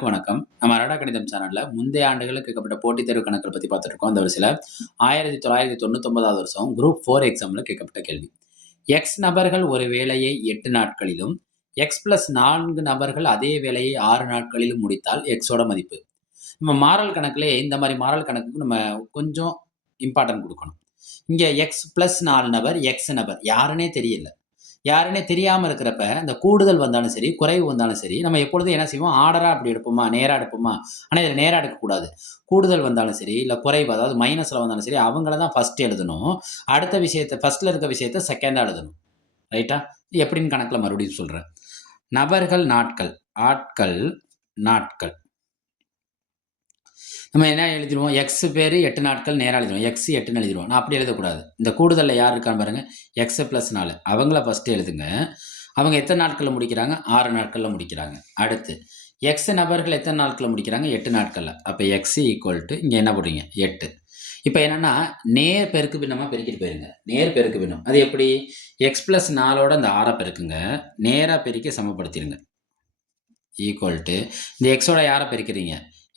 அனைவருக்கும் வணக்கம். நம்ம அரடா கணிதம் சேனல்ல முந்தைய ஆண்டுகளில் கேட்கப்பட்ட போட்டித் தேர்வு கணக்குகள் பத்தி பார்த்துட்டு இருக்கோம். அந்த வரிசையில 1999வது வருஷம் குரூப் 4 எக்ஸாம்ல கேட்கப்பட்ட கேள்வி. எக்ஸ் நபர்கள் ஒரு வேலையை 8 நாட்களிலும், எக்ஸ் பிளஸ் 4 நபர்கள் அதே வேலையை 6 நாட்களிலும் முடித்தால் எக்ஸோட மதிப்பு. நம்ம மாறல் கணக்குலயே இந்த மாரி மாறல் கணக்குக்கு நம்ம கொஞ்சம் இம்பார்ட்டன்ட் குடுக்கணும். இங்க எக்ஸ் பிளஸ் 4 நபர், எக்ஸ் நபர் யாருன்னே தெரியல. யாருன்னே தெரியாம இருக்கிறப்ப, இந்த கூடுதல் வந்தாலும் சரி, குறைவு வந்தாலும் சரி, நம்ம எப்பொழுதும் என்ன செய்வோம்? ஆர்டரா அப்படி எடுப்போமா? நேரா எடுப்போமா? ஆனா இதில நேரா எடுக்கக்கூடாது. கூடுதல் வந்தாலும் சரி, இல்ல குறைவு அதாவது மைனஸ்ல வந்தாலும் சரி, அவங்கள தான் ஃபர்ஸ்ட் எழுதணும். அடுத்த விஷயத்த ஃபர்ஸ்ட்ல இருக்க விஷயத்த செகண்டா எழுதணும். ரைட்டா? எப்படின்னு கணக்குல மறுபடியும் சொல்றேன். நபர்கள் நாட்கள், ஆட்கள் நாட்கள். நம்ம என்ன எழுதிருவோம்? எக்ஸ் பேரு 8 நாட்கள் நேரா எழுதிருவோம். எக்ஸ் 8ன்னு எழுதிருவோம். நான் அப்படி எழுதக்கூடாது. இந்த கூடுதல்ல யார் இருக்கான்னு பாருங்க. எக்ஸ் பிளஸ் 4 அவங்கள ஃபர்ஸ்ட் எழுதுங்க. அவங்க எத்தன நாட்கள்ல முடிக்கிறாங்க? 6 நாட்கள்ல முடிக்கிறாங்க. அடுத்து எக்ஸ் நபர்கள் எத்தன நாட்கள்ல முடிக்கிறாங்க? 8 நாட்கள்ல. அப்ப எக்ஸ் ஈக்குவல் டு இங்க என்ன போடுறீங்க? 8. இப்ப என்னன்னா, நேர் பெருக்கு பின்னமா பெருக்கிட்டு போயிருங்க. நேர் பெருக்கு பின்னம். அது எப்படி? எக்ஸ் பிளஸ் 4ஓட அந்த 6 பெருக்குங்க. நேரா பெருக்கி சமப்படுத்திருங்க. ஈக்குவல் டு இந்த எக்ஸோட யார பெருக்கிறீங்க?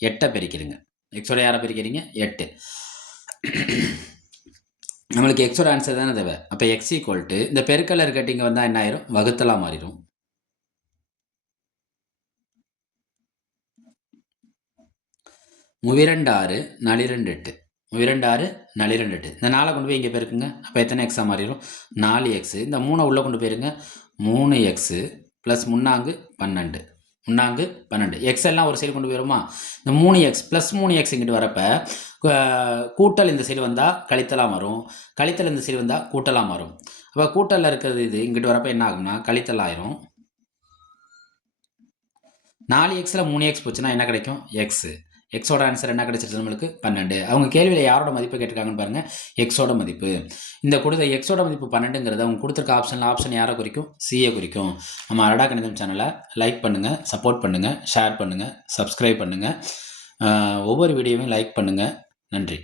8 பெருக்கிருங்க. எக்ஸோட யாரை பிரிக்கிறீங்க? 8. நம்மளுக்கு எக்ஸோட ஆன்சர் தானே தேவை. அப்போ எக்ஸ் ஈக்குவல் டு இந்த பெருக்கல்ல இருக்கட்டு இங்கே வந்தால் என்ன ஆயிரும்? வகுத்தலா மாறிடும். முவிரண்டு 6 நளிரண்டு 8. முவிரண்டு 6 நளிரண்டு 8. இந்த 4 கொண்டு போய் இங்கே பெருக்குங்க. அப்போ எத்தனை எக்ஸாக மாறிடும்? 4 எக்ஸு. இந்த 3 உள்ளே கொண்டு போயிருங்க. 3 எக்ஸு ப்ளஸ் 3 12. 3 12. எக்ஸ் எல்லாம் ஒரு சைடு கொண்டு போயிருமா? இந்த 3 எக்ஸ் ப்ளஸ் 3 எக்ஸ் இங்கிட்டு வரப்ப கூட்டல் இந்த சைடு வந்தால் கழித்தலாக வரும். கழித்தல் இந்த சைடு வந்தால் கூட்டலாக மாறும். அப்போ கூட்டலில் இருக்கிறது இது இங்கிட்டு வரப்போ என்ன ஆகும்னா கழித்தல் ஆயிரும். 4 எக்ஸில் 3 எக்ஸ் போச்சுன்னா என்ன கிடைக்கும்? எக்ஸு. எக்ஸோட ஆன்சர் என்ன கிடைச்சிருச்சு நம்மளுக்கு? 12. அவங்க கேள்வியில் யாரோட மதிப்பு கேட்டிருக்காங்கன்னு பாருங்கள். எக்ஸோட மதிப்பு. இந்த கொடுத்த எக்ஸோட மதிப்பு 12ங்கிறது அவங்க கொடுத்துருக்க ஆப்ஷன் யாரை குறிக்கும்? சிஏ குறிக்கும். நம்ம அரடா கணிதம் சேனலை லைக் பண்ணுங்கள், சப்போர்ட் பண்ணுங்கள், ஷேர் பண்ணுங்கள், சப்ஸ்கிரைப் பண்ணுங்கள். ஒவ்வொரு வீடியோவையும் லைக் பண்ணுங்கள். நன்றி.